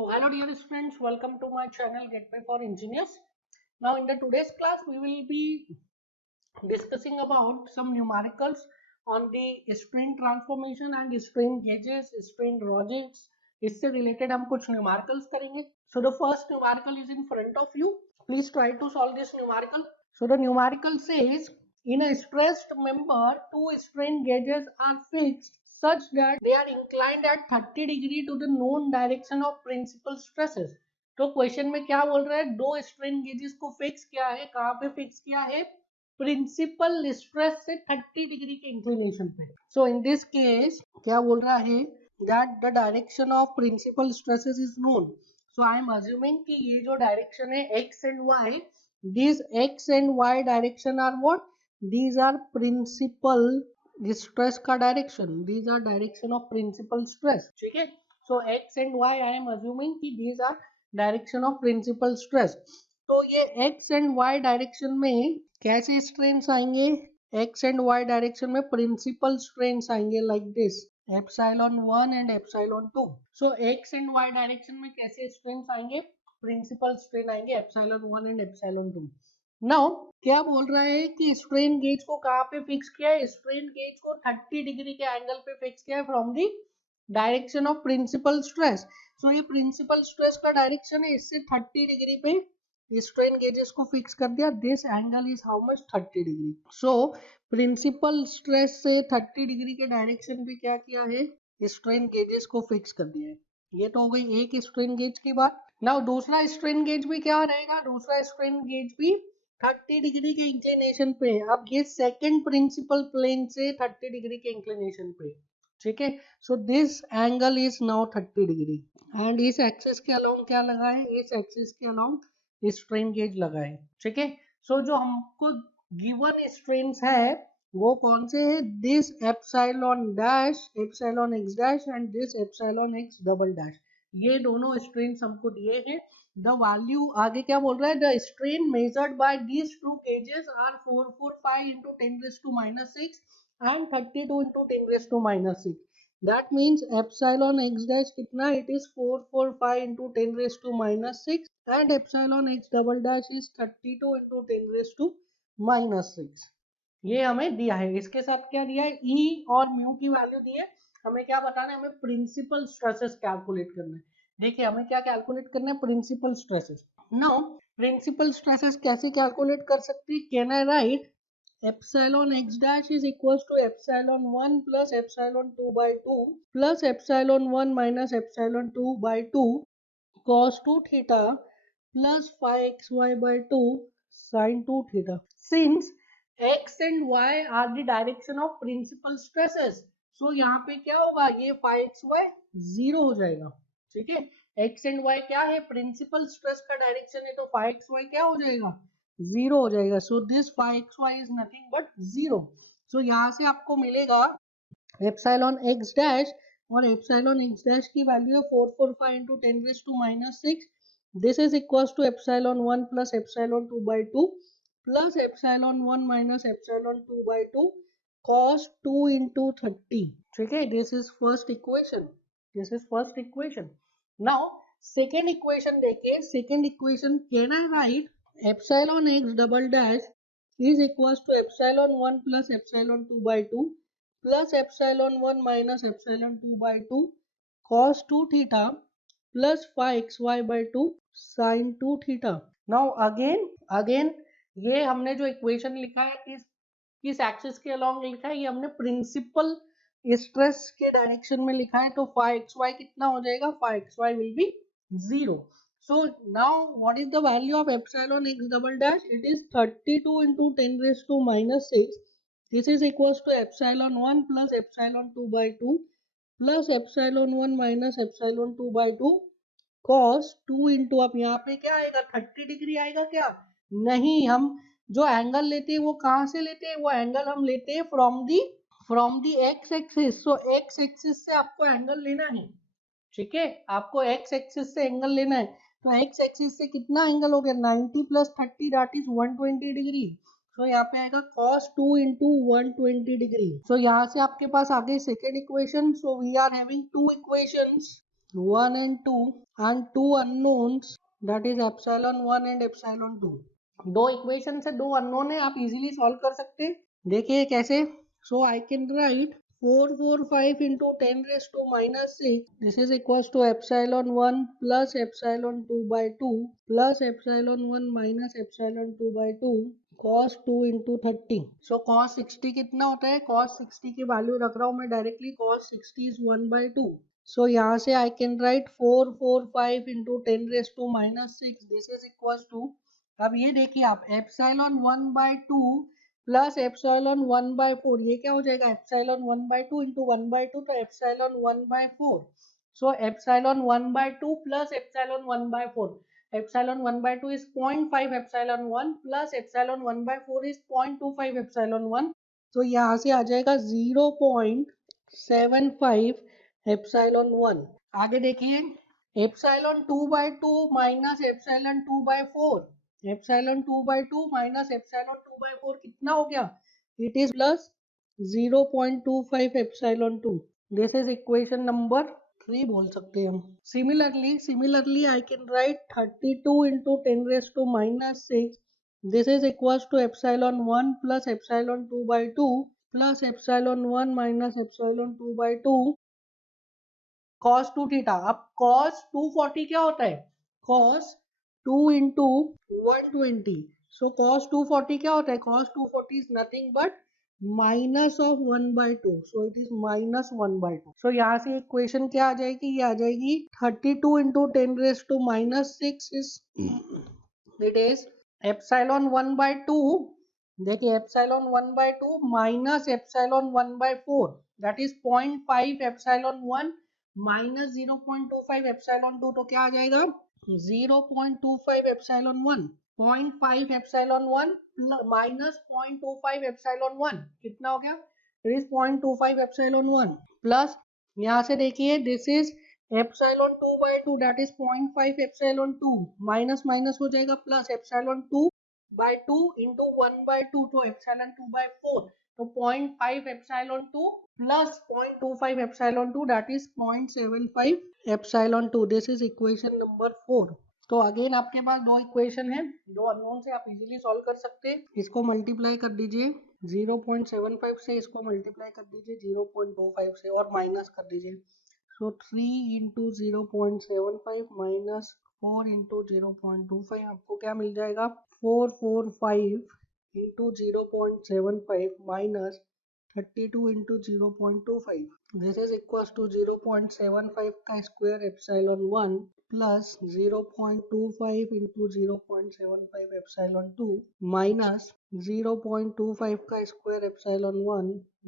So hello dear students, welcome to my channel Gateway for Engineers. Now in the today's class we will be discussing about some numericals on the strain transformation and strain gauges, strain logics. इससे related हम कुछ numericals करेंगे. So the first numerical is in front of you. Please try to solve this numerical. So the numerical says in a stressed member, two strain gauges are fixed such that they are inclined at 30 degree to the known direction of principal stresses. तो question में क्या बोल रहा है, दो strain gauges को fix किया है. कहाँ पे फिक्स किया है? प्रिंसिपल स्ट्रेस से 30 डिग्री के इंक्लिनेशन पे. सो इन दिस केस क्या बोल रहा है, that the direction of principal stresses is known. So I am assuming कि ये जो डायरेक्शन है x and y, this x and y direction are what? These are principal stress का direction. These are direction of principal stress. ठीक है. So x and y I am assuming कि these are direction of principal stress. तो ये x and y direction में कैसे strains आएंगे? X and y direction में प्रिंसिपल स्ट्रेन्स आएंगे like this, epsilon 1 and epsilon 2. So x and y direction में कैसे स्ट्रेन्स आएंगे? प्रिंसिपल स्ट्रेन आएंगे एप्सिलॉन 1 एंड एप्सिलॉन 2. नाउ क्या बोल रहा है कि स्ट्रेन गेज को कहाँ पे फिक्स किया है? स्ट्रेन गेज को 30 डिग्री के एंगल पे फिक्स किया है from the direction of principal stress. So ये प्रिंसिपल स्ट्रेस का डायरेक्शन है, इससे 30 डिग्री पे स्ट्रेन गेजेस को फिक्स कर दिया. This angle is how much? 30 degree. So principal stress से 30 डिग्री के डायरेक्शन पे क्या किया है? स्ट्रेन गेजेस को फिक्स कर दिया है. ये तो हो गई एक स्ट्रेन गेज की बात. नाउ दूसरा स्ट्रेन गेज भी क्या रहेगा? दूसरा स्ट्रेन गेज भी 30 डिग्री के इंक्लिनेशन पे. अब ये सेकंड प्रिंसिपल प्लेन से 30 डिग्री के इंक्लिनेशन पे. ठीक है. So this angle is now 30 degree and इस एक्सिस के अलोंग क्या लगा है? इस एक्सिस के अलोंग स्ट्रेन गेज लगा है. ठीक है. सो जो हमको गिवन स्ट्रेन्स है वो कौन से है? This epsilon dash, epsilon x dash and this epsilon x double dash. ये दोनों स्ट्रेन्स हमको दिए हैं. द वैल्यू आगे क्या बोल रहा है? The strain measured by these two gauges are 445 into 10 raised to minus 6 and 32 into 10 raised to minus 6. That means epsilon x dash कितना? It is 445 into 10 raised to minus 6 and epsilon x double dash is 32 into 10 raised to minus 6. ये हमें दिया है. इसके साथ क्या दिया है? E और म्यू की वैल्यू दी है. हमें क्या बताना है? हमें प्रिंसिपल स्ट्रेसेस कैलकुलेट करना है. देखिए हमें क्या कैलकुलेट करना है? Principal stresses. Now principal stresses कैसे कैलकुलेट कर सकते हैं? Can I write epsilon x dash is equals to epsilon 1 plus epsilon 2 by 2 plus epsilon 1 minus epsilon 2 by 2 cos 2 theta plus phi xy by 2 sin 2 theta. Since x and y are the direction of principal stresses, so यहाँ पे क्या होगा? ये phi xy 0 हो जाएगा. ठीक है. x and y क्या है? प्रिंसिपल स्ट्रेस का डायरेक्शन है, तो phi xy क्या हो जाएगा? 0 हो जाएगा. So this phi xy is nothing but 0. So यहाँ से आपको मिलेगा एप्सिलॉन एक्स डैश, और एप्सिलॉन एक्स डैश की वैल्यू है 445 into 10 raised to minus 6. This is equals to epsilon 1 plus epsilon 2 by 2 plus epsilon 1 minus epsilon 2 by 2 cos 2 into 30. ठीक है. This is first equation. This is first equation. Now second equation देखिए. Second equation can I write epsilon x double dash is equals to epsilon 1 plus epsilon 2 by 2 plus epsilon 1 minus epsilon 2 by 2 cos 2 theta plus phi xy by 2 sin 2 theta. Now again ये हमने जो equation लिखा है किस axis के along लिखा है? ये हमने प्रिंसिपल स्ट्रेस के डायरेक्शन में लिखा है. तो phi xy कितना हो जाएगा? phi xy will be 0. So now what is the value of epsilon x double dash? It is 32 into 10 raised to minus 6. This is equals to epsilon 1 plus epsilon 2 by 2 plus epsilon 1 minus epsilon 2 by 2 cos 2 into, अब यहाँ पे क्या आएगा? 30 degree आएगा क्या? नहीं. हम जो एंगल लेते हैं वो कहाँ से लेते हैं? वो एंगल हम लेते हैं from the x axis. So x axis से आपको एंगल लेना है. ठीक है. आपको एक्स एक्सिस से एंगल लेना है. तो एक्स एक्सिस से कितना एंगल हो गया? 90 plus 30 that is 120 डिग्री. सो यहाँ पे आएगा cos 2 into 120 डिग्री. सो यहाँ से आपके पास आ गई second equation. So we are having two equations. 1 and 2 and two unknowns, that is epsilon 1 and epsilon 2. दो इक्वेशन से दो अननोन है, आप इजीली सॉल्व कर सकते हैं. देखिए कैसे. सो I can write 445 into 10 raised to minus 6. This is equals to epsilon 1 plus epsilon 2 by 2 plus epsilon 1 minus epsilon 2 by 2 cos 2 into 30. So cos 60 कितना होता है. cos 60 की वैल्यू रख रहा हूँ मैं directly. cos 60 is 1 by 2. So यहाँ से I can write 445 into 10 raised to minus 6. This is equals to, अब ये देखिए आप, epsilon 1 by 2 plus epsilon 1 by 4, ये क्या हो जाएगा. एप्सिलॉन 1 by 2 into 1 by 2, तो epsilon 1 by 4. So epsilon 1 by 2 plus epsilon 1 by 4. Epsilon 1 by 2 is 0.5 epsilon 1 plus epsilon 1 by 4 is 0.25 epsilon 1. तो यहाँ से आ जाएगा 0.75 epsilon 1. आगे देखिए epsilon 2 by 2 minus epsilon 2 by 4. Epsilon 2 by 2 minus epsilon 2 by 4 कितना हो गया. It is plus 0.25 epsilon 2. This is equation number 3 बोल सकते हैं हम. Similarly I can write 32 into 10 raised to minus 6. This is equals to epsilon 1 plus epsilon 2 by 2 plus epsilon 1 minus epsilon 2 by 2 cos 2 theta. अब cos 240 क्या होता है. cos 2 into 120. So cos 240 क्या होता है. cos 240 is nothing but minus of 1 by 2. So it is minus 1 by 2. So यहाँ से equation क्या आ जाएगी. ये आ जाएगी 32 into 10 raised to minus 6 is it is epsilon 1 by 2. देखिए epsilon 1 by 2 minus epsilon 1 by 4, that is 0.5 epsilon 1 minus 0.25 epsilon 2. तो क्या आ जाएगा 0.25 epsilon 1. 0.5 epsilon 1 minus 0.25 epsilon 1 कितना हो गया. it is 0.25 epsilon 1 plus यहाँ से देखिए this is epsilon 2 by 2, that is 0.5 epsilon 2 minus minus हो जाएगा plus epsilon 2 by 2 into 1 by 2, तो epsilon 2 by 4, तो 0.5 epsilon 2 plus 0.25 epsilon 2, that is 0.75 epsilon 2. This is equation number 4. तो अगेन आपके पास दो इक्वेशन है, दो अननोन से आप इजीली सॉल्व कर सकते हैं. इसको मल्टीप्लाई कर दीजिए 0.75 से, इसको मल्टीप्लाई कर दीजिए 0.25 से और माइनस कर दीजिए. सो 3 into 0.75 minus 4 into 0.25 आपको क्या मिल जाएगा. 445 into 0.75 minus 32 into 0.25. This is equals to 0.75 का square epsilon 1 plus 0.25 into 0.75 epsilon 2 minus 0.25 का square epsilon 1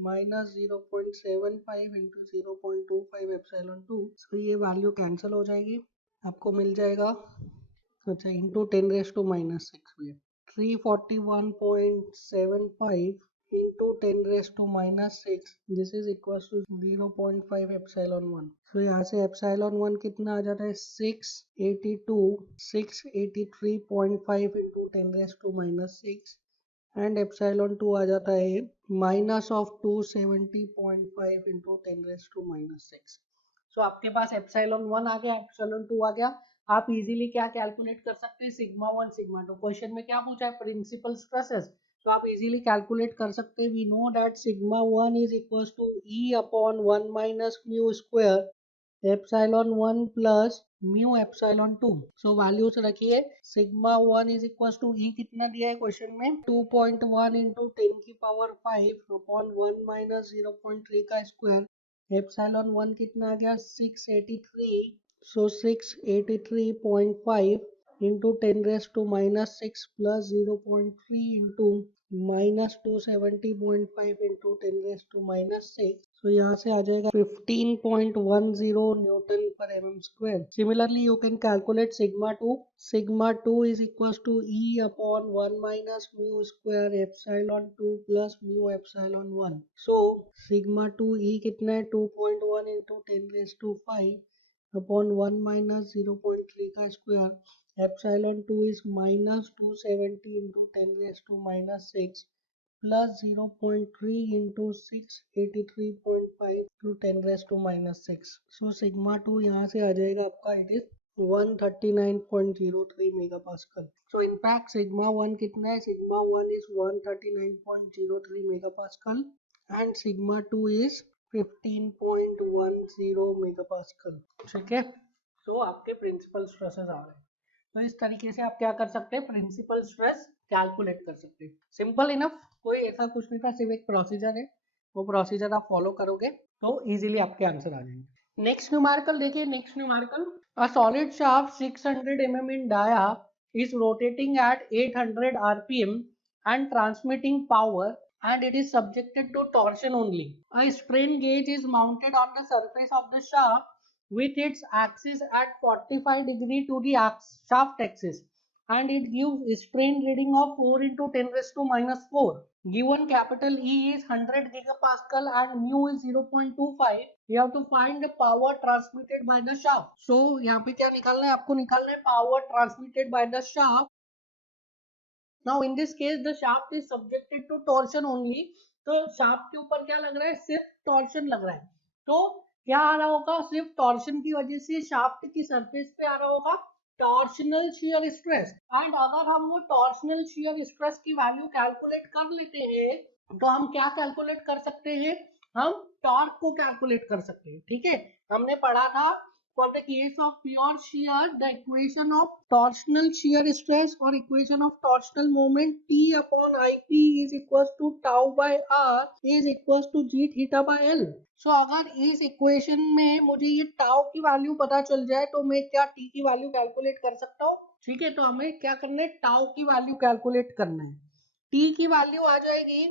minus 0.75 into 0.25 epsilon 2. तो ये वैल्यू कैंसिल हो जाएगी, आपको मिल जाएगा. अच्छा इंटू 10 रेज टू माइनस 6 में 341.75 into 10 raised to minus 6. This is equals to 0.5 epsilon 1. So यहाँ से epsilon 1 कितना आ जाता है 683.5 into 10 raised to minus 6 and epsilon 2 आ जाता है minus of 270.5 into 10 raised to minus 6. So आपके पास epsilon 1 आ गया, epsilon 2 आ गया. आप इजीली क्या कैलकुलेट कर सकते हैं सिग्मा 1 सिग्मा 2. क्वेश्चन में क्या पूछा है प्रिंसिपल स्ट्रेसेस, तो आप इजीली कैलकुलेट कर सकते हैं. We know that sigma 1 is equals to E upon 1 minus mu square epsilon 1 plus mu epsilon 2. So values रखिए. Sigma 1 is equals to E कितना दिया है क्वेश्चन में 2.1 into 10 की पावर 5 अपॉन 1 माइनस 0.3 का स्क्वायर. एप्सिलॉन 1 कितना आ गया 683. So 683.5 into 10 raised to minus 6 plus 0.3 into minus 270.5 into 10 raised to minus 6. So यहाँ से आ जाएगा 15.10 Newton per mm square. Similarly, you can calculate sigma 2. Sigma 2 is equals to E upon 1 minus mu square epsilon 2 plus mu epsilon 1. So sigma 2 E कितना है 2.1 into 10 raised to 5 upon 1 minus 0.3 का square. Epsilon 2 is minus 270 into 10 raised to minus 6 plus 0.3 into 683.5 to 10⁻⁻6। So sigma 2 यहाँ से आ जाएगा आपका, it is 139.03 mega pascal. So in fact sigma 1 कितना है, sigma 1 is 139.03 mega pascal and sigma 2 is 15.10 mega pascal. ठीक है, सो आपके प्रिंसिपल स्ट्रेसेस आ गए। तो इस तरीके से आप क्या कर सकते हैं, प्रिंसिपल स्ट्रेस कैलकुलेट कर सकते हैं। सिंपल इनफ, कोई ऐसा कुछ नहीं था, सिर्फ एक प्रोसीजर है, वो प्रोसीजर आप फॉलो करोगे तो इजीली आपके आंसर आ जाएंगे। नेक्स्ट न्यूमेरिकल देखिए, next numerical, a solid shaft 600 mm in dia is rotating at 800 rpm and transmitting power and it is subjected to torsion only. A strain gauge is mounted on the surface of the shaft with its axis at 45 degree to the shaft axis and it gives strain reading of 4 into 10⁻⁻4. Given capital E is 100 gigapascal and mu is 0.25, you have to find the power transmitted by the shaft. So यहाँ पे क्या निकालना है आपको, निकालना है power transmitted by the shaft. Now in this case the shaft is subjected to torsion only. तो shaft के ऊपर क्या लग रहा है, सिर्फ torsion लग रहा है। तो क्या आ रहा होगा, सिर्फ टॉर्शन की वजह से शाफ्ट की सरफेस पे आ रहा होगा टॉर्शनल शियर स्ट्रेस। एंड अगर हम वो टॉर्शनल शियर स्ट्रेस की वैल्यू कैलकुलेट कर लेते हैं तो हम क्या कैलकुलेट कर सकते हैं, हम टॉर्क को कैलकुलेट कर सकते हैं। ठीक है, हमने पढ़ा था for the case of pure shear the equation of torsional shear stress or equation of torsional moment T upon IP is equals to tau by R is equals to G theta by L. सो अगर इस equation में मुझे ये tau की value पता चल जाए तो मैं क्या टी की वैल्यू कैलकुलेट कर सकता हूँ। ठीक है, तो हमें क्या करना है, टाउ की वैल्यू कैलकुलेट करना है। टी की वैल्यू आ जाएगी,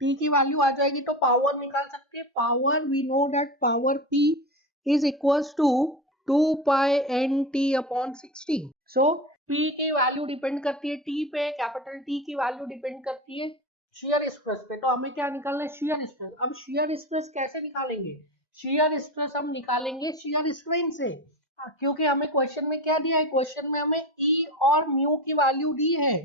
टी की वैल्यू आ जाएगी तो पावर निकाल सकते हैं। Power we know that power P is equals to 2 pi N T upon 60। So P की वैल्यू डिपेंड करती है टी पे, कैपिटल टी की वैल्यू डिपेंड करती है शियर स्ट्रेस पे। तो हमें क्या निकालना है, शियर स्ट्रेस। अब शियर स्ट्रेस कैसे निकालेंगे, शियर स्ट्रेस हम निकालेंगे शियर स्ट्रेन से, क्योंकि हमें क्वेश्चन में क्या दिया है, क्वेश्चन में हमें ई और म्यू की वैल्यू दी है,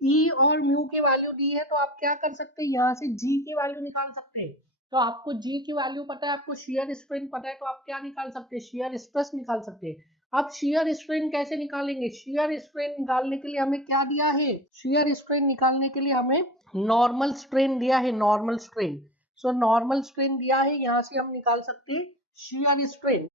ई और म्यू की वैल्यू दी है। तो आप क्या कर सकते हैं, यहाँ से जी की वैल्यू निकाल सकते हैं। तो आपको जी की वैल्यू पता है, आपको शियर स्ट्रेन पता है, तो आप क्या निकाल सकते हैं, शियर स्ट्रेस निकाल सकते हैं। अब शियर स्ट्रेन कैसे निकालेंगे, शियर स्ट्रेन निकालने के लिए हमें क्या दिया है, शियर स्ट्रेन निकालने के लिए हमें नॉर्मल स्ट्रेन दिया है, normal strain. So normal strain दिया है, यहाँ से हम निकाल सकते हैं शियर स्ट्रेन।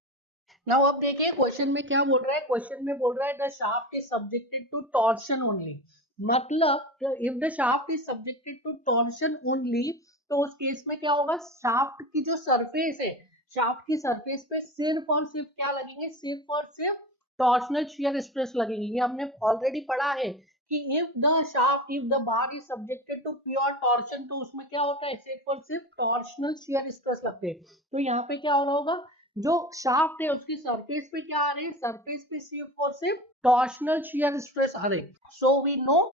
नाउ अब देखिए क्वेश्चन में क्या बोल रहा है, क्वेश्चन में बोल रहा है the shaft is subjected to torsion only. मतलब if the shaft is subjected to torsion only, तो उस केस में क्या होगा, शाफ्ट की जो सरफेस है, शाफ्ट की सरफेस पे सिर्फ और सिर्फ क्या लगेंगे, सिर्फ और सिर्फ टॉर्शनल शियर स्ट्रेस लगेंगे। ये हमने ऑलरेडी पढ़ा है कि if the shaft, if the bar is subjected to pure torsion, तो उसमें क्या होता है, सिर्फ और सिर्फ टॉर्शनल शियर स्ट्रेस लगते हैं। तो यहाँ पे क्या हो रहा होगा, जो शाफ्ट है उसकी सरफेस पे क्या आ रहे हैं, सरफेस पे सिर्फ और सिर्फ टॉर्शनल शियर स्ट्रेस आ रहे हैं। So we know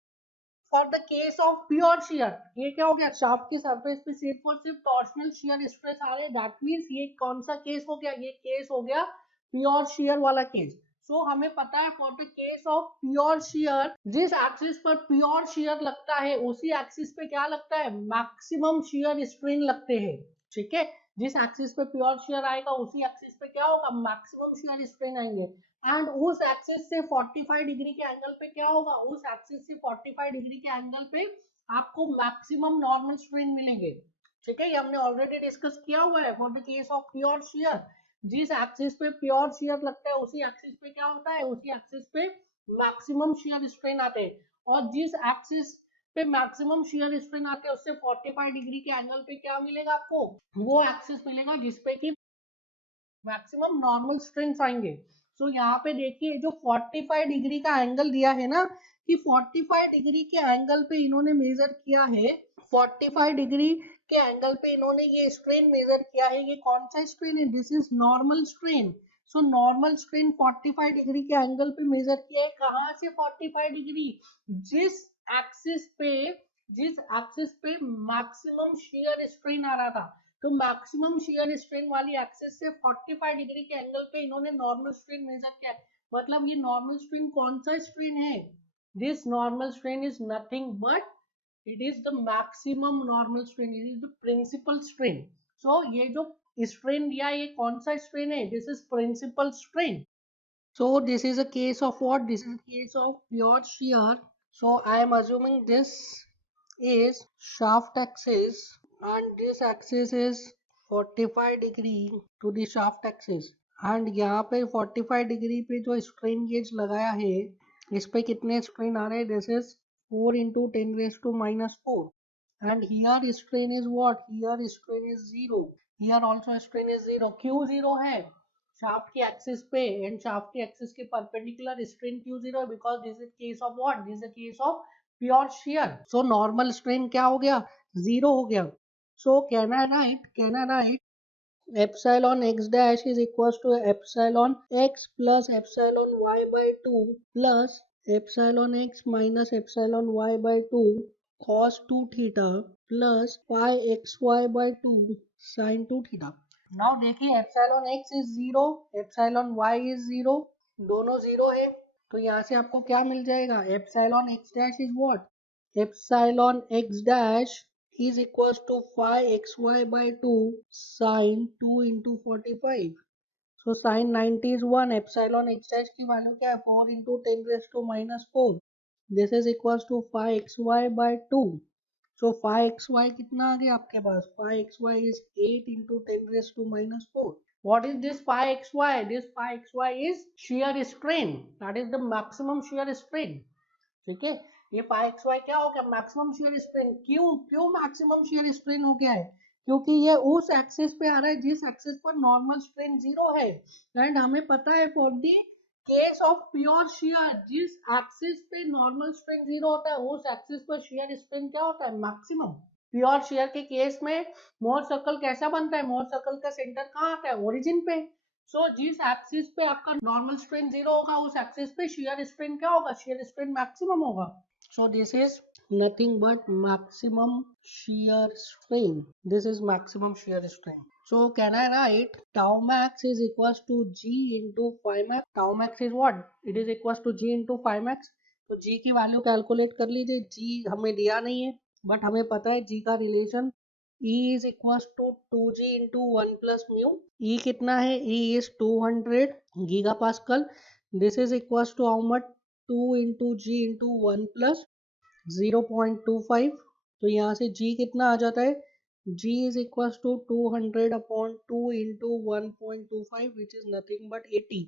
for the case of pure shear, ये क्या हो गया, शाफ्ट की सरफेस पे सिर्फ और सिर्फ टॉर्शनल शियर स्ट्रेस आ रहे हैं, दैट मींस ये कौन सा केस हो गया, ये केस हो गया प्योर शियर वाला केस। सो हमें पता है for the case of pure shear, जिस एक्सिस पर प्योर शियर लगता है उसी एक्सिस पे क्या लगता है, मैक्सिमम शियर स्ट्रेन लगते हैं। ठीक है, जिस एक्सिस पे प्योर शियर आएगा उसी एक्सिस पे क्या होगा, मैक्सिमम शियर स्ट्रेन आएंगे। एंड उस एक्सिस से 45 डिग्री के एंगल पे क्या होगा, उस एक्सिस से 45 डिग्री के एंगल पे आपको मैक्सिमम नॉर्मल स्ट्रेन मिलेंगे। ठीक है, ये हमने ऑलरेडी डिस्कस किया हुआ है for the case of pure shear, जिस एक्सिस पे प्योर शियर लगता है उसी एक्सिस पे क्या होता है, उसी एक्सिस पे मैक्सिमम शियर स्ट्रेन आते हैं। और जिस एक्सिस पे मैक्सिमम शियर स्ट्रेन आते हैं उससे 45 डिग्री के एंगल पे क्या मिलेगा आपको, वो एक्सिस मिलेगा जिसपे कि मैक्सिमम नॉर्मल स्ट्रेंथ आएंगे। सो यहाँ पे देखिए जो 45 डिग्री का एंगल दिया है ना, कि 45 डिग्री के एंगल पे इन्होंने मेजर किया है, 45 डिग्री के एंगल पे इन्होंने ये स्ट्रेन मेजर किया है। ये कौन सा स्ट्रेन है, this is normal strain. So normal strain 45 degree के एंगल पे मेजर किया है, कहाँ से 45 डिग्री, जिस एक्सिस पे, जिस एक्सिस पे मैक्सिमम शियर स्ट्रेन आ रहा था। तो मैक्सिमम शियर स्ट्रेन वाली एक्सिस से 45 डिग्री के एंगल पे इन्होंने नॉर्मल स्ट्रेन मेजर किया है। मतलब ये नॉर्मल स्ट्रेन कौन सा स्ट्रेन है, this normal strain is nothing but it is the maximum normal strain, it is the principal strain. So ये जो स्ट्रेन दिया ये कौन सा स्ट्रेन है? This is principal strain. So this is a case of what? This is a case of pure shear. So I am assuming this is shaft axis and this axis is 45 degree to the shaft axis. And यहाँ पे 45 degree पे जो strain gauge लगाया है इस पे कितने strain आ रहे हैं? This is 4 into 10 raised to minus 4. And here strain is what? Here strain is 0. Here also strain is 0. क्यों 0 है? शाफ्ट की एक्सिस पे एंड शाफ्ट की एक्सिस के परपेंडिकुलर स्ट्रेन क्यों 0 है? Because this is case of what? This is case of pure shear. So normal strain क्या हो गया? 0 हो गया. So can I write epsilon x dash is equals to epsilon x plus epsilon y by 2 plus epsilon x minus epsilon y by 2 cos 2 theta plus pi xy by 2 sin 2 theta. Now देखिए epsilon x is 0, epsilon y is 0, दोनों 0 है तो यहाँ से आपको क्या मिल जाएगा? epsilon x dash is what? Epsilon x dash is equals to phi xy by 2 sin 2 into 45. So sin 90 is 1. Epsilon x dash की वैल्यू क्या है? 4 into 10 raised to minus 4. This is equals to phi xy by 2. So phi xy कितना आ गया आपके पास? Phi xy is 8 into 10 raised to minus 4. What is this phi xy? This phi xy is shear strain. That is the maximum shear strain. ठीक है, ये पाई x y क्या हो गया? Maximum shear strain. क्यों मैक्सिमम शियर स्ट्रेन हो गया है? क्योंकि ये उस एक्सिस पे आ रहा है जिस एक्सिस पर नॉर्मल स्ट्रेन 0 है. एंड हमें पता है for the case of pure shear जिस एक्सिस पे नॉर्मल स्ट्रेन 0 होता है उस एक्सिस पर शियर स्ट्रेन क्या होता है? मैक्सिमम. प्योर शियर के केस में मोर सर्कल कैसा बनता है? मोर सर्कल का सेंटर कहाँ आता है? ओरिजिन पे. सो जिस एक्सिस पे आपका नॉर्मल स्ट्रेन 0 होगा उस एक्सिस पे शियर स्ट्रेन क्या होगा? शियर स्ट्रेन मैक्सिमम होगा. So this is nothing but maximum shear strain. This is maximum shear strain. So can I write tau max is equals to G into phi max? Tau max is what? It is equals to G into phi max. तो G की value calculate कर लीजिए. G हमें दिया नहीं है but हमें पता है G का relation E is equals to 2G into 1 plus mu. E कितना है? E is 200 gigapascal. This is equals to how much? 2 into G into 1 plus 0.25. तो यहाँ से G कितना आ जाता है? G is equals to 200 upon 2 into 1.25 which is nothing but 80.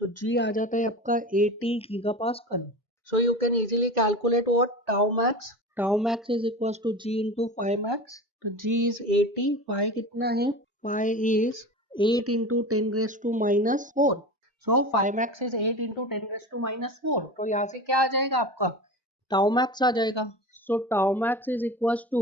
तो G आ जाता है आपका 80 gigapascal. So you can easily calculate what? Tau max. Tau max is equals to G into phi max. तो G is 80. Phi कितना है? Phi is 8 into 10 raised to minus 4. So phi max is 8 into 10 raised to minus 4. तो यहाँ से क्या आ जाएगा आपका? Tau max आ जाएगा. So tau max is equals to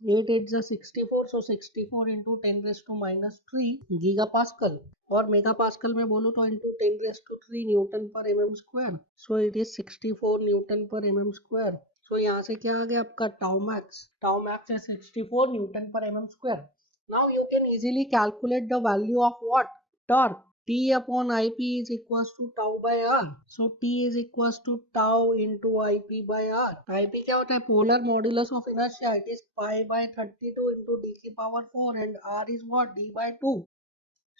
8 8 is 64. So 64 into 10 raised to minus 3 gigapascal. और मेगापास्कल में बोलो तो into 10 raised to 3 न्यूटन पर mm square. So it is 64 Newton पर mm स्क्वायर. So यहाँ से क्या आ गया आपका? tau max. Tau max is 64 Newton पर mm square. Now you can easily calculate the value of what? Torque. T upon IP is equals to tau by R. So T is equals to tau into IP by R. IP क्या होता है? Polar modulus of inertia. It is pi by 32 into d की power 4 and R is what? D by 2.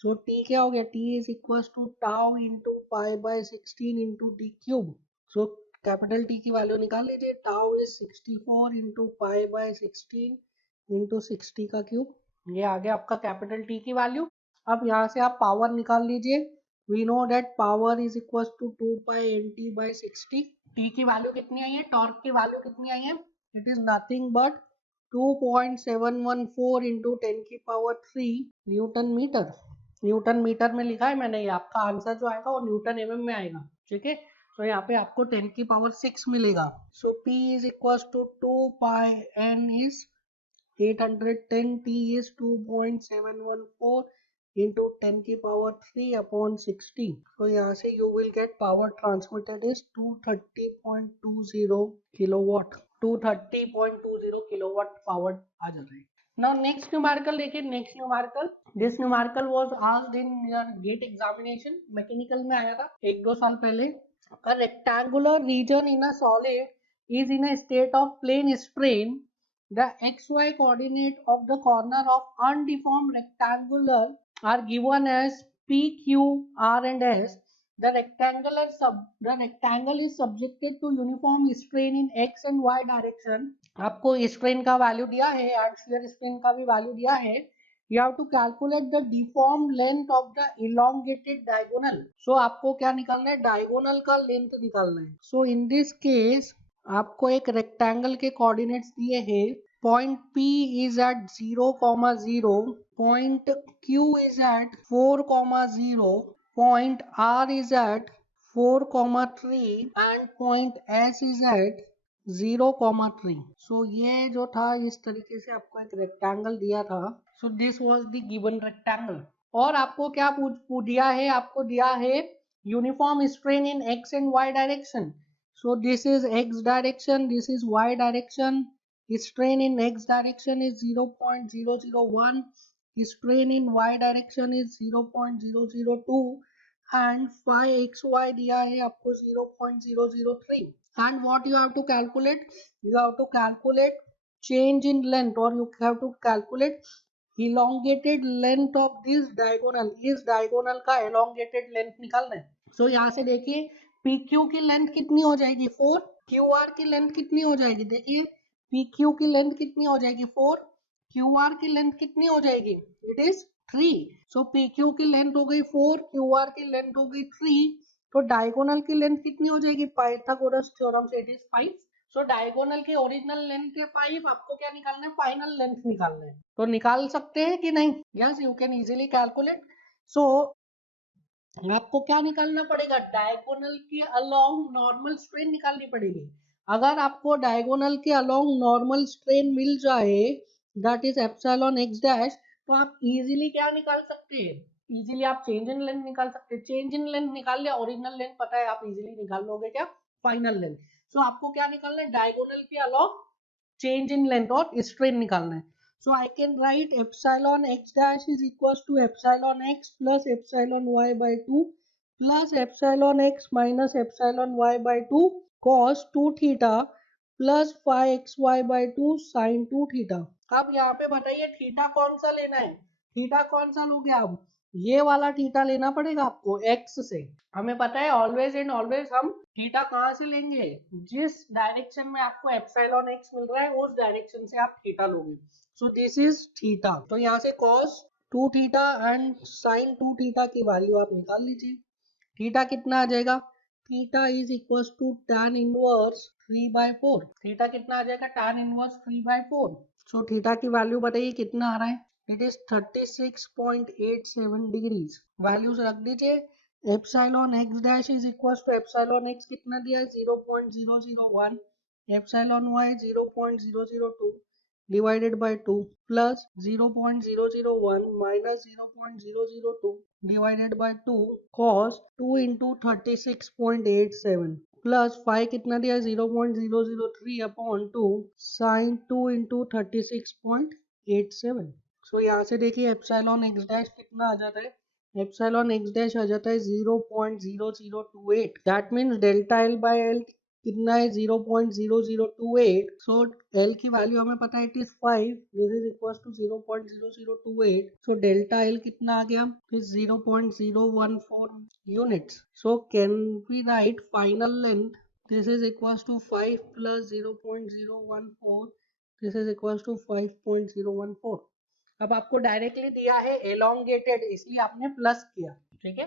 So T क्या हो गया? T is equals to tau into pi by 16 into d cube. So capital T की value निकाल लीजिए. Tau is 64 into pi by 16 into 60 का cube. ये आ गया आपका कैपिटल T की वैल्यू. अब यहाँ से आप पावर निकाल लीजिए. We know that power is equal to 2 pi NT by 60. T की वैल्यू कितनी आई है? टॉर्क की वैल्यू कितनी आई है? It is nothing but 2.714 into 10 की power 3 newton metre. Newton metre में लिखा है मैंने. आपका आंसर जो आएगा वो न्यूटन mm में आएगा. ठीक है, तो यहाँ पे आपको 10 की पावर 6 मिलेगा. So P is equal to 2 pi N is 810. T is 2.714 into 10 की power 3 upon 60. So यहाँ से you will get power transmitted is 230.20 kilowatt. 230.20 kilowatt power आ जाता है. Now next numerical देखिए. next numerical, this numerical was asked in your GATE examination. Mechanical में आया था 1-2 साल पहले. A rectangular region in a solid is in a state of plane strain, the xy coordinate of the corner of undeformed rectangular are given as p, q, r and s. The rectangle is subjected to uniform strain in x and y direction. आपको strain का value दिया है and shear strain का भी value दिया है. You have to calculate the deformed length of the elongated diagonal. So आपको क्या निकालना है? diagonal का length निकालना है. So in this case आपको एक rectangle के coordinates दिए हैं. Point P is at 0,0, point Q is at 4,0, point R is at 4,3 and point S is at 0,3. So ये जो था इस तरीके से आपको एक रेक्टेंगल दिया था. So this was the given rectangle. और आपको क्या दिया है? आपको दिया है uniform strain in x and y direction. So this is x direction, this is y direction. Strain in x direction is 0.001, strain in y direction is 0.002 and phi xy दिया है आपको 0.003. And what you have to calculate? You have to calculate change in length, or you have to calculate elongated length of this diagonal. इस diagonal का elongated length निकालना है. So यहाँ से देखिए PQ की लेंथ कितनी हो जाएगी 4, QR की लेंथ कितनी हो जाएगी? देखिए PQ की लेंथ कितनी हो जाएगी 4, QR की लेंथ कितनी हो जाएगी? It is 3. सो PQ की लेंथ हो गई 4, QR की लेंथ हो गई 3. तो डायगोनल की लेंथ कितनी हो जाएगी? पाइथागोरस थ्योरम से इट इज 5. सो डायगोनल की ओरिजिनल लेंथ के 5, आपको क्या निकालना है? फाइनल लेंथ निकालना है. तो निकाल सकते हैं कि नहीं? Yes, you can easily calculate. So आपको क्या निकालना पड़ेगा? डायगोनल के अलोंग नॉर्मल स्ट्रेन निकालनी पड़ेगी. अगर आपको डायगोनल के अलोंग नॉर्मल स्ट्रेन मिल जाए, that is epsilon x dash, तो आप इजीली क्या निकाल सकते हैं? इजीली आप चेंज इन लेंथ निकाल सकते हैं. चेंज इन लेंथ निकाल लिया, ओरिजिनल लेंथ पता है, आप इजीली निकाल लोगे क्या? Final length. सो आपको क्या निकालना है? डायगोनल के अलोंग चेंज इन लेंथ और स्ट्रेन निकालना है. So I can write epsilon x dash is equals to epsilon x plus epsilon y by 2 plus epsilon x minus epsilon y by 2 cos 2 theta plus phi xy by 2 sin 2 theta. अब यहाँ पे बताइए theta कौन सा लेना है? Theta कौन सा लोगे आप? ये वाला थीटा लेना पड़ेगा आपको x से. हमें पता है ऑलवेज एंड ऑलवेज हम थीटा कहाँ से लेंगे? जिस डायरेक्शन में आपको एप्सिलॉन एक्स मिल रहा है उस डायरेक्शन से आप थीटा लोगे. So this is theta. तो यहाँ से cos 2 theta and sin 2 theta की वैल्यू आप निकाल लीजिए. थीटा कितना आ जाएगा? Theta is equal to tan inverse 3/4. Theta कितना आ जाएगा? tan inverse 3/4. सो थीटा की वैल्यू बताइए कितना आ रहा है? It is 36.87 degrees. वैल्यूज रख दीजिए. Epsilon x dash is equal to epsilon x कितना दिया है? 0.001, epsilon y 0.002 divided by 2 plus 0.001 minus 0.002 divided by 2 cos 2 into 36.87 plus phi कितना दिया? 0.003 upon 2 sin 2 into 36.87. सो यहाँ से देखिए एप्सिलॉन एक्स डैश कितना आ जाता है? एप्सिलॉन एक्स डैश आ जाता है 0.0028. That means delta L by L कितना है? 0.0028. सो एल की वैल्यू हमें पता है it is 5. This is equal to 0.0028. So delta l कितना आ गया? Is 0.014 units. So can we write final length? This is equal to 5 plus 0.014. This is equal to 5.014. अब आपको डायरेक्टली दिया है एलोंगेटेड, इसलिए आपने प्लस किया. ठीक है.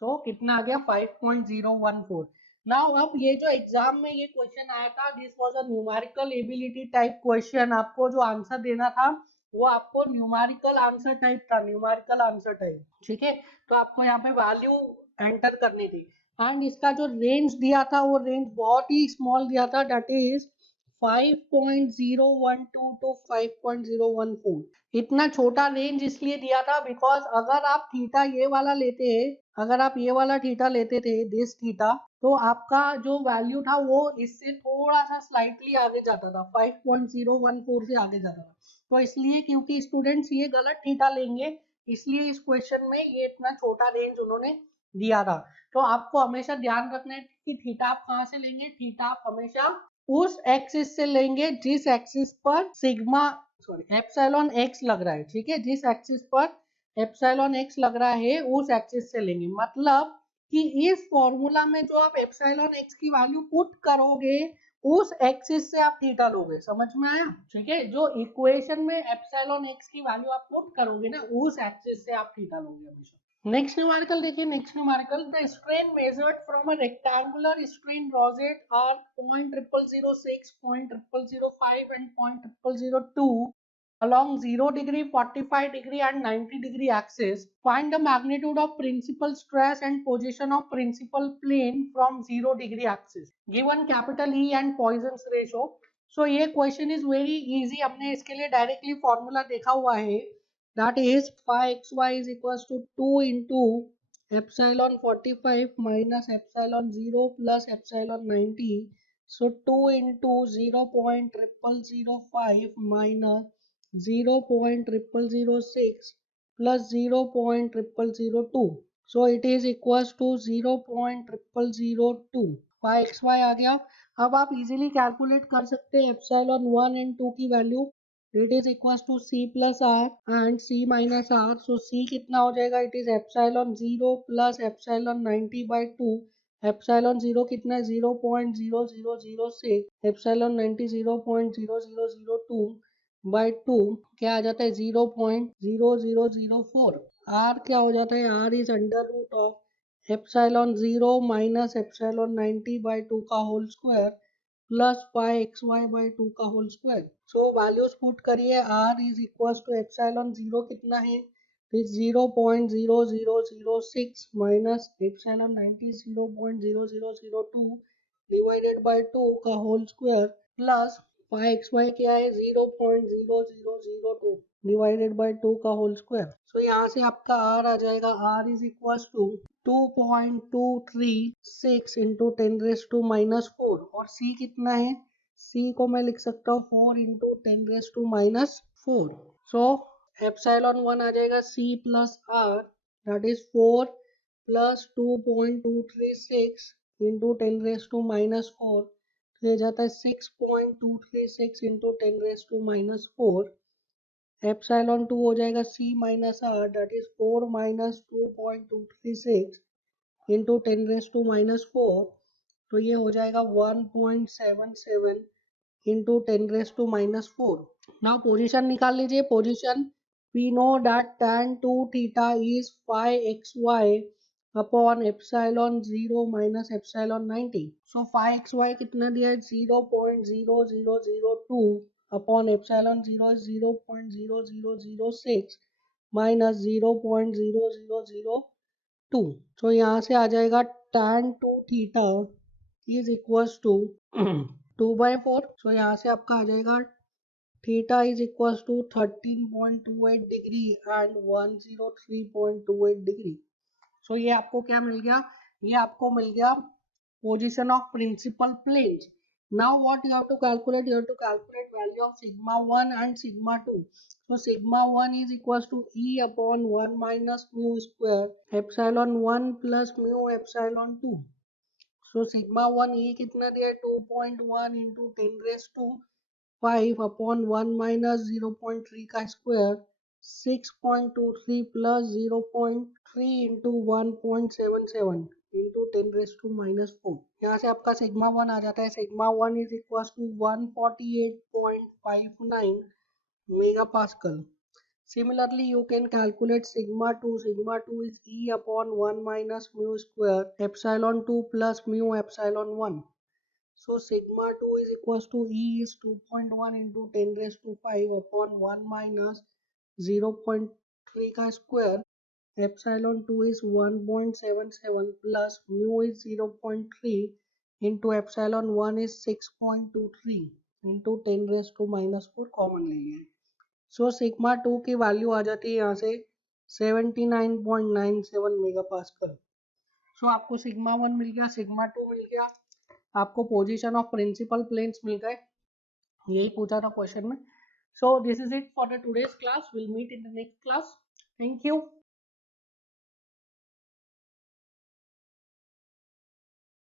सो कितना आ गया? 5.014. नाउ अब ये जो एग्जाम में ये क्वेश्चन आया था, this was a numerical ability type question. आपको जो आंसर देना था वो आपको न्यूमेरिकल आंसर टाइप था, न्यूमेरिकल आंसर टाइप. ठीक है. तो आपको यहाँ पे वैल्यू एंटर करनी थी एंड इसका जो रेंज दिया था वो रेंज बहुत ही स्मॉल दिया था, दैट इज 5.012 टू 5.014. इतना छोटा रेंज इसलिए दिया था बिकॉज अगर आप थीटा ये वाला लेते, अगर आप ये वाला थीटा लेते थे दिस थीटा, तो आपका जो वैल्यू था वो इससे थोड़ा सा स्लाइटली आगे जाता था, 5.014 से आगे जाता था. तो इसलिए क्योंकि स्टूडेंट्स ये गलत थीटा लेंगे इसलिए इस क्वेश्चन में ये इतना छोटा रेंज उन्होंने दिया था. तो आपको हमेशा ध्यान रखना है कि थीटा आप कहाँ से लेंगे? थीटा आप हमेशा उस एक्सिस से लेंगे जिस एक्सिस पर सिग्मा एप्सिलॉन एक्स लग रहा है, ठीक है, जिस एक्सिस पर एप्सिलॉन एक्स लग रहा है उस एक्सिस से लेंगे। मतलब कि इस फॉर्मूला में जो आप एप्सिलॉन एक्स की वैल्यू पुट करोगे उस एक्सिस से आप थीटा लोगे। समझ में आया? ठीक है, जो इक्वेशन में एप्सिलॉन एक्स की वैल्यू आप पुट करोगे ना उस एक्सिस से आप थीटा लोगे हमेशा। नेक्स्ट न्यूमेरिकल देखिए, next numerical, the strain measured from a rectangular strain rosette are 0.0006, 0.005 and 0.002 along 0 degree, 45 degree and 90 degree axis. Find the magnitude of principal stress and position of principal plane from 0 degree axis. Given capital E and Poisson's ratio. So ये question is very easy, हमने इसके लिए directly formula देखा हुआ है, that is phi xy is equals to 2 into epsilon 45 minus epsilon 0 plus epsilon 90. So 2 into 0.0005 minus 0.0006 plus 0.0002. So it is equals to 0.0002. phi xy आ गया। अब आप इजीली कैलकुलेट कर सकते हैं एप्सिलॉन 1 एंड 2 की वैल्यू। It is equal to c plus r and c minus r. So c कितना हो जाएगा? It is epsilon 0 plus epsilon 90 by 2। Epsilon 0 कितना है? 0.0006, एप्सिलॉन 90 0.0002 बाई 2 क्या आ जाता है? 0.0004। r क्या हो जाता है? r is under root of epsilon 0 minus epsilon 90 by 2 का whole square plus pi x y by 2 का whole square. So values put करिए। r is equal to epsilon 0 कितना है? Is 0.0006 minus epsilon 90 0.0002 divided by 2 का whole square plus pi x y क्या है? 0.0002 divided by 2 का whole square. सो यहाँ से आपका r आ जाएगा, r is equal to 2.236 into 10⁻⁻⁴। और c कितना है? c को मैं लिख सकता हूँ 4 इंटू 10⁻⁴। सो एप्सिलॉन 1 आ जाएगा c plus r, that is 4 plus 2.236 into 10⁻⁻⁴। तो ये जाता है 6.236 इंटू 10⁻⁻⁴। एप्सिलॉन 2 हो जाएगा c minus r, that is 4 minus 2.236 into 10⁻⁻⁴। तो ये हो जाएगा 1.77 इंटू 10⁻⁻⁴। नाउ पोजीशन निकाल लीजिए। Position we know that tan 2 theta is phi xy upon epsilon 0 minus epsilon 90। So phi xy कितना दिया है? 0.0002 अपॉन एप्सिलॉन 0 is 0.0006 माइनस 0.0002। तो यहाँ से आ जाएगा tan 2 theta is equals to 2/4। So यहाँ से आपका आ जाएगा theta is equals to 13.28 degree and 103.28 degree. So ये आपको क्या मिल गया? ये आपको मिल गया position of principal planes. Now what you have to calculate? You have to calculate value of sigma 1 and sigma 2. So sigma 1 is equals to E upon 1 minus mu square epsilon 1 plus mu epsilon 2. So sigma 1 E कितना दिया है? 2.1 into 10⁵ upon 1 minus 0.3 का square 6.23 plus 0.3 into 1.77 into 10⁻⁻⁴। यहाँ से आपका sigma 1 आ जाता है। Sigma 1 is equals to 148.59 megapascal. Similarly, you can calculate sigma 2. Sigma 2 is E upon 1 minus mu square epsilon 2 plus mu epsilon 1. So sigma 2 is equals to E is 2.1 into 10⁵ upon 1 minus 0.3 का square. Epsilon 2 is 1.77 plus mu is 0.3 into epsilon 1 is 6.23 into 10⁻⁴ common ले लिया। सो sigma 2 की value आ जाती है यहाँ से 79.97 megapascal. सो आपको sigma 1 मिल गया, सिग्मा 2 मिल गया, आपको पोजीशन ऑफ प्रिंसिपल प्लेन्स मिल गए। यही पूछा था क्वेश्चन में। So this is it for the today's class. Will meet in the next class. Thank you.